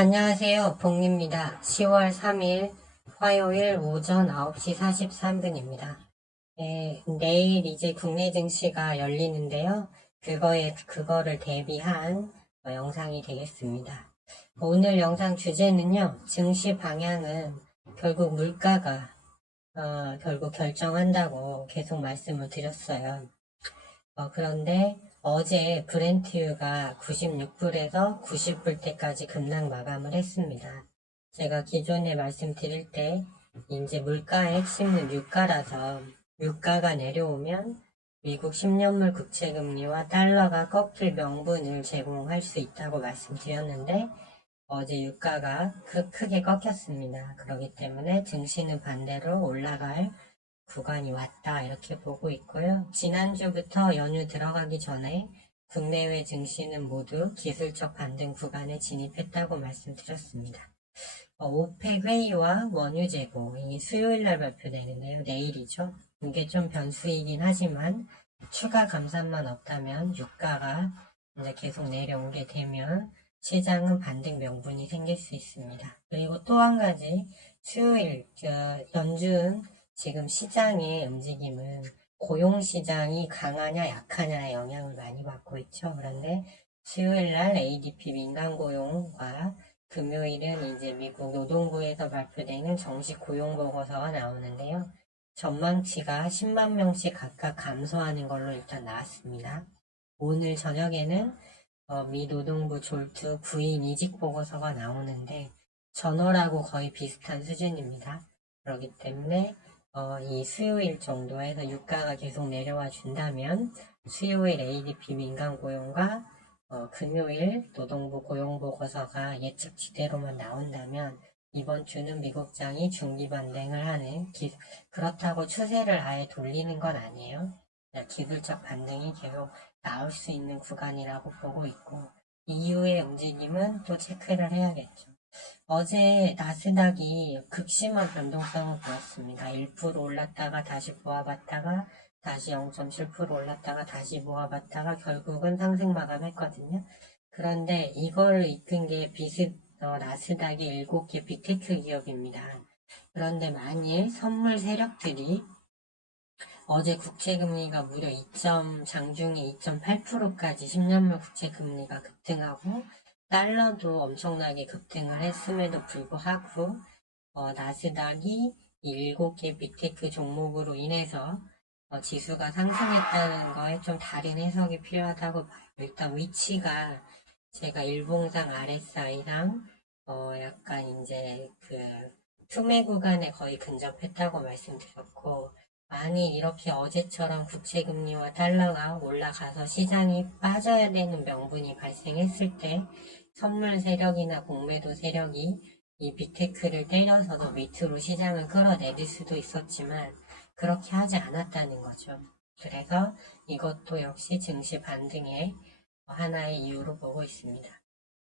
안녕하세요. 복리입니다. 10월 3일 화요일 오전 9시 43분입니다. 네, 내일 이제 국내 증시가 열리는데요. 그거를 대비한 영상이 되겠습니다. 오늘 영상 주제는요. 증시 방향은 결국 물가가 결국 결정한다고 계속 말씀을 드렸어요. 그런데 어제 브렌트유가 96불에서 90불 때까지 급락 마감을 했습니다. 제가 기존에 말씀드릴 때 이제 물가의 핵심은 유가라서 유가가 내려오면 미국 10년물 국채금리와 달러가 꺾일 명분을 제공할 수 있다고 말씀드렸는데 어제 유가가 크게 꺾였습니다. 그렇기 때문에 증시는 반대로 올라갈 구간이 왔다 이렇게 보고 있고요. 지난주부터 연휴 들어가기 전에 국내외 증시는 모두 기술적 반등 구간에 진입했다고 말씀드렸습니다. 오펙 회의와 원유 재고 이 수요일 날 발표되는데요. 내일이죠. 이게 좀 변수이긴 하지만 추가 감산만 없다면 유가가 이제 계속 내려오게 되면 시장은 반등 명분이 생길 수 있습니다. 그리고 또 한 가지 수요일 연준 지금 시장의 움직임은 고용시장이 강하냐 약하냐의 영향을 많이 받고 있죠. 그런데 수요일날 ADP 민간고용과 금요일은 이제 미국 노동부에서 발표되는 정식 고용보고서가 나오는데요. 전망치가 10만 명씩 각각 감소하는 걸로 일단 나왔습니다. 오늘 저녁에는 미 노동부 졸투 구인 이직 보고서가 나오는데 전월하고 거의 비슷한 수준입니다. 그렇기 때문에 이 수요일 정도에서 유가가 계속 내려와 준다면 수요일 ADP 민간 고용과 금요일 노동부 고용보고서가 예측치대로만 나온다면 이번 주는 미국장이 중기 반등을 하는 그렇다고 추세를 아예 돌리는 건 아니에요. 기술적 반등이 계속 나올 수 있는 구간이라고 보고 있고 이후의 움직임은 또 체크를 해야겠죠. 어제 나스닥이 극심한 변동성을 보였습니다. 1% 올랐다가 다시 보아봤다가 다시 0.7% 올랐다가 다시 모아봤다가 결국은 상승 마감했거든요. 그런데 이걸 이끈 게 나스닥의 7개 빅테크 기업입니다. 그런데 만일 선물 세력들이 어제 국채금리가 무려 장중에 2.8%까지 10년물 국채금리가 급등하고 달러도 엄청나게 급등을 했음에도 불구하고 나스닥이 이 7개 빅테크 종목으로 인해서 지수가 상승했다는 거에 좀 다른 해석이 필요하다고 봐요. 일단 위치가 제가 일봉상 RSI랑 약간 이제 투매 구간에 거의 근접했다고 말씀드렸고 만일 이렇게 어제처럼 국채금리와 달러가 올라가서 시장이 빠져야 되는 명분이 발생했을 때 선물 세력이나 공매도 세력이 이 빅테크를 때려서도 밑으로 시장을 끌어내릴 수도 있었지만 그렇게 하지 않았다는 거죠. 그래서 이것도 역시 증시 반등의 하나의 이유로 보고 있습니다.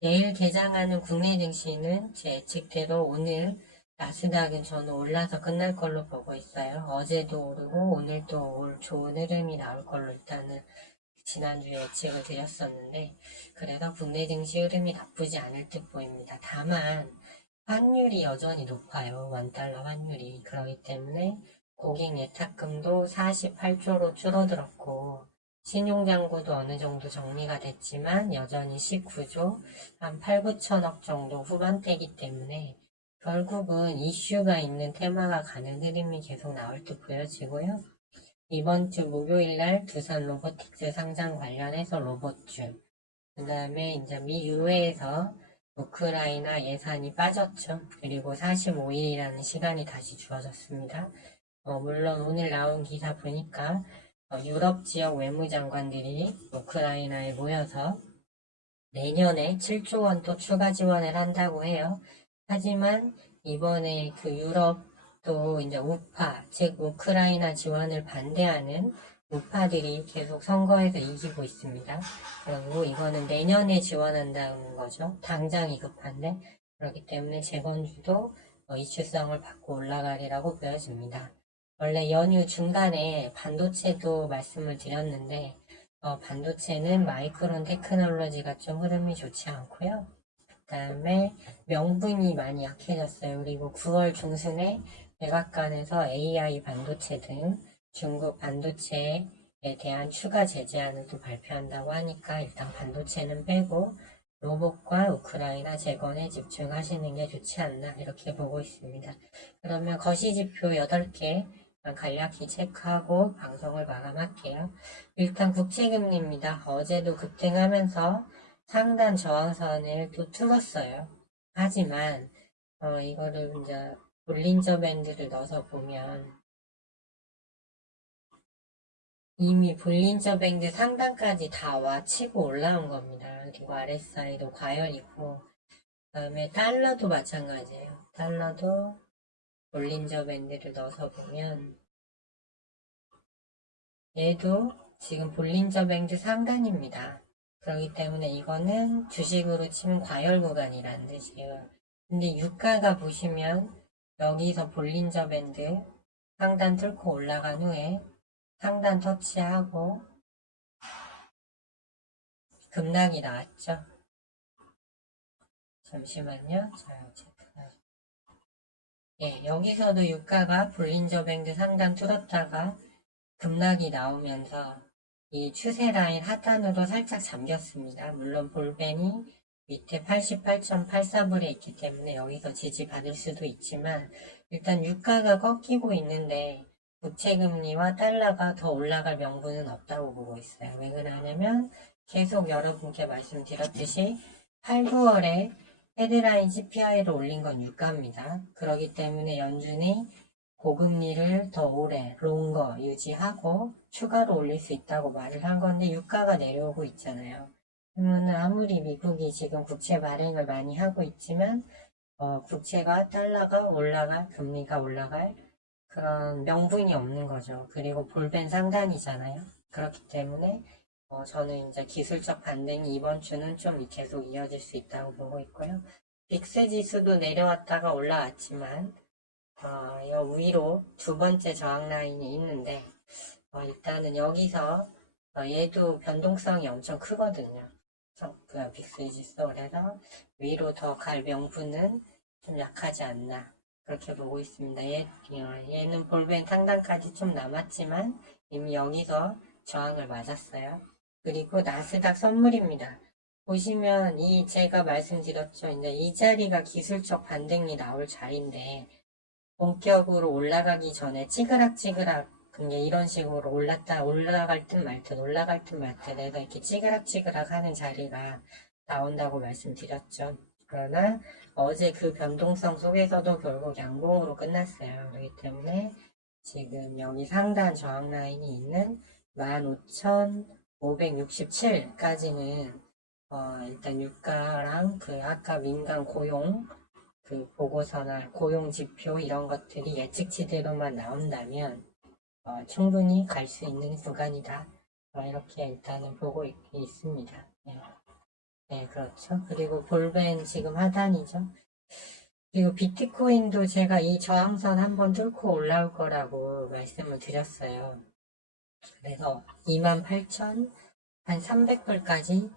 내일 개장하는 국내 증시는 제 예측대로 오늘 나스닥은 저는 올라서 끝날 걸로 보고 있어요. 어제도 오르고 오늘도 좋은 흐름이 나올 걸로 일단은 지난주에 예측을 드렸었는데 그래서 국내 증시 흐름이 나쁘지 않을 듯 보입니다. 다만 환율이 여전히 높아요. 원달러 환율이. 그렇기 때문에 고객 예탁금도 48조로 줄어들었고 신용장고도 어느 정도 정리가 됐지만 여전히 19조, 한 8, 9천억 정도 후반대이기 때문에 결국은 이슈가 있는 테마가 가는 흐름이 계속 나올 듯 보여지고요. 이번 주 목요일날 두산 로보틱스 상장 관련해서 로봇주, 그 다음에 이제 미 의회에서 우크라이나 예산이 빠졌죠. 그리고 45일이라는 시간이 다시 주어졌습니다. 물론 오늘 나온 기사 보니까 유럽 지역 외무장관들이 우크라이나에 모여서 내년에 7조 원 또 추가 지원을 한다고 해요. 하지만 이번에 유럽도 이제 우파, 즉 우크라이나 지원을 반대하는 우파들이 계속 선거에서 이기고 있습니다. 그리고 이거는 내년에 지원한다는 거죠. 당장이 급한데 그렇기 때문에 재건주도 이슈성을 받고 올라가리라고 보여집니다. 원래 연휴 중간에 반도체도 말씀을 드렸는데 반도체는 마이크론 테크놀로지가 좀 흐름이 좋지 않고요. 다음에 명분이 많이 약해졌어요. 그리고 9월 중순에 백악관에서 AI 반도체 등 중국 반도체에 대한 추가 제재안을 또 발표한다고 하니까 일단 반도체는 빼고 로봇과 우크라이나 재건에 집중하시는 게 좋지 않나 이렇게 보고 있습니다. 그러면 거시지표 8개 간략히 체크하고 방송을 마감할게요. 일단 국채금리입니다. 어제도 급등하면서 상단 저항선을 또 뚫었어요. 하지만 이거를 이제 볼린저 밴드를 넣어서 보면 이미 볼린저 밴드 상단까지 다 와 치고 올라온 겁니다. 그리고 RSI도 과열이고 그다음에 달러도 마찬가지예요. 달러도 볼린저 밴드를 넣어서 보면 얘도 지금 볼린저 밴드 상단입니다. 그렇기 때문에 이거는 주식으로 치면 과열 구간이라는 뜻이에요. 근데 유가가 보시면 여기서 볼린저 밴드 상단 뚫고 올라간 후에 상단 터치하고 급락이 나왔죠. 잠시만요. 자, 예, 여기서도 유가가 볼린저 밴드 상단 뚫었다가 급락이 나오면서 이 추세 라인 하단으로 살짝 잠겼습니다. 물론 볼벤이 밑에 88.84불에 있기 때문에 여기서 지지받을 수도 있지만 일단 유가가 꺾이고 있는데 부채금리와 달러가 더 올라갈 명분은 없다고 보고 있어요. 왜 그러냐면 계속 여러분께 말씀드렸듯이 8, 9월에 헤드라인 CPI를 올린 건 유가입니다. 그렇기 때문에 연준이 고금리를 더 오래 롱거 유지하고 추가로 올릴 수 있다고 말을 한 건데 유가가 내려오고 있잖아요. 그러면 아무리 미국이 지금 국채 발행을 많이 하고 있지만 국채가 달러가 올라갈 금리가 올라갈 그런 명분이 없는 거죠. 그리고 볼벤 상단이잖아요. 그렇기 때문에 저는 이제 기술적 반등이 이번 주는 좀 계속 이어질 수 있다고 보고 있고요. 빅스 지수도 내려왔다가 올라왔지만 여 위로 두 번째 저항 라인이 있는데 일단은 여기서 얘도 변동성이 엄청 크거든요. 빅스 지수. 그래서 위로 더 갈 명분은 좀 약하지 않나 그렇게 보고 있습니다. 얘는 볼벤 상단까지 좀 남았지만 이미 여기서 저항을 맞았어요. 그리고 나스닥 선물입니다. 보시면 제가 말씀드렸죠. 이제 이 자리가 기술적 반등이 나올 자리인데 본격으로 올라가기 전에 찌그락찌그락 그냥 이런 식으로 올라갈 듯 말 듯 올라갈 듯 말 듯 해서 이렇게 찌그락찌그락 하는 자리가 나온다고 말씀드렸죠. 그러나 어제 그 변동성 속에서도 결국 양봉으로 끝났어요. 그렇기 때문에 지금 여기 상단 저항 라인이 있는 15,567까지는 일단 유가랑 그 아까 민간 고용 그 보고서나 고용 지표 이런 것들이 예측치대로만 나온다면 충분히 갈 수 있는 구간이다. 이렇게 일단은 보고 있습니다. 네. 네, 그렇죠. 그리고 볼벤 지금 하단이죠. 그리고 비트코인도 제가 이 저항선 한번 뚫고 올라올 거라고 말씀을 드렸어요. 그래서 28,000, 한 300불까지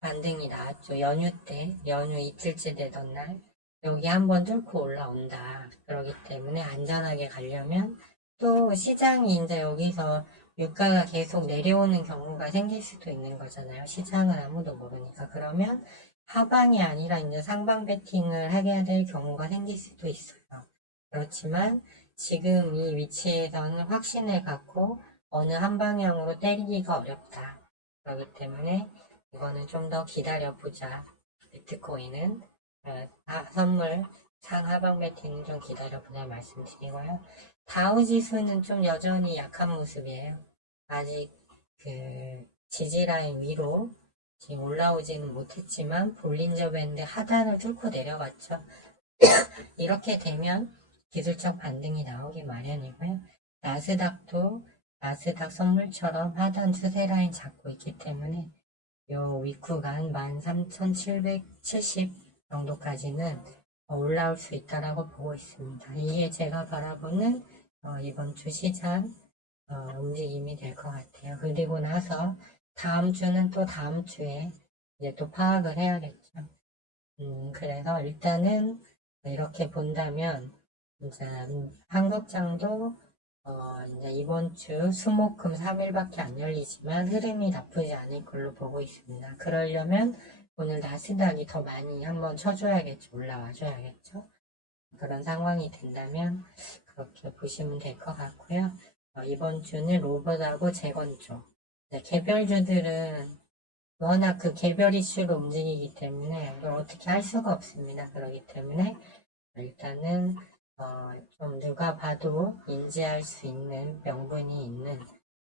반등이 나왔죠. 연휴 때, 연휴 이틀째 되던 날. 여기 한번 뚫고 올라온다. 그러기 때문에 안전하게 가려면 또 시장이 이제 여기서 유가가 계속 내려오는 경우가 생길 수도 있는 거잖아요. 시장을 아무도 모르니까. 그러면 하방이 아니라 이제 상방 베팅을 하게 될 경우가 생길 수도 있어요. 그렇지만 지금 이 위치에서는 확신을 갖고 어느 한 방향으로 때리기가 어렵다. 그렇기 때문에 이거는 좀 더 기다려보자. 비트코인은 선물 상하방 베팅은 좀 기다려보자 말씀드리고요. 다우지수는 좀 여전히 약한 모습이에요. 아직 그 지지라인 위로 지금 올라오지는 못했지만 볼린저 밴드 하단을 뚫고 내려갔죠. 이렇게 되면 기술적 반등이 나오기 마련이고요. 나스닥도 나스닥 선물처럼 하단 추세 라인 잡고 있기 때문에 요 윗구간 13,770 정도까지는 올라올 수 있다라고 보고 있습니다. 이게 제가 바라보는 이번 주 시장 움직임이 될 것 같아요. 그리고 나서 다음 주는 또 다음 주에 이제 또 파악을 해야겠죠. 그래서 일단은 이렇게 본다면, 이제 한국장도 이제 이번 주 수목금 3일밖에 안 열리지만 흐름이 나쁘지 않을 걸로 보고 있습니다. 그러려면 오늘 나스닥이 더 많이 한번 쳐줘야겠죠. 올라와줘야겠죠. 그런 상황이 된다면 그렇게 보시면 될 것 같고요. 이번 주는 로봇하고 재건조. 개별주들은 워낙 그 개별 이슈로 움직이기 때문에 이걸 어떻게 할 수가 없습니다. 그렇기 때문에 일단은 좀 누가 봐도 인지할 수 있는 명분이 있는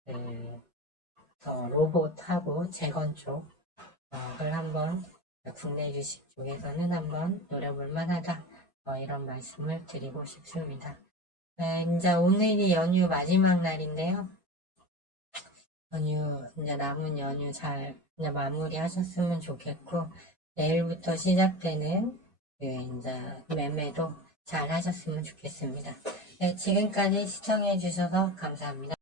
그 로봇하고 재건조 을 한번 국내 주식 쪽에서는 한번 노려볼 만하다. 이런 말씀을 드리고 싶습니다. 네, 이제 오늘이 연휴 마지막 날인데요. 이제 남은 연휴 잘 이제 마무리하셨으면 좋겠고, 내일부터 시작되는 이제 매매도 잘 하셨으면 좋겠습니다. 네, 지금까지 시청해주셔서 감사합니다.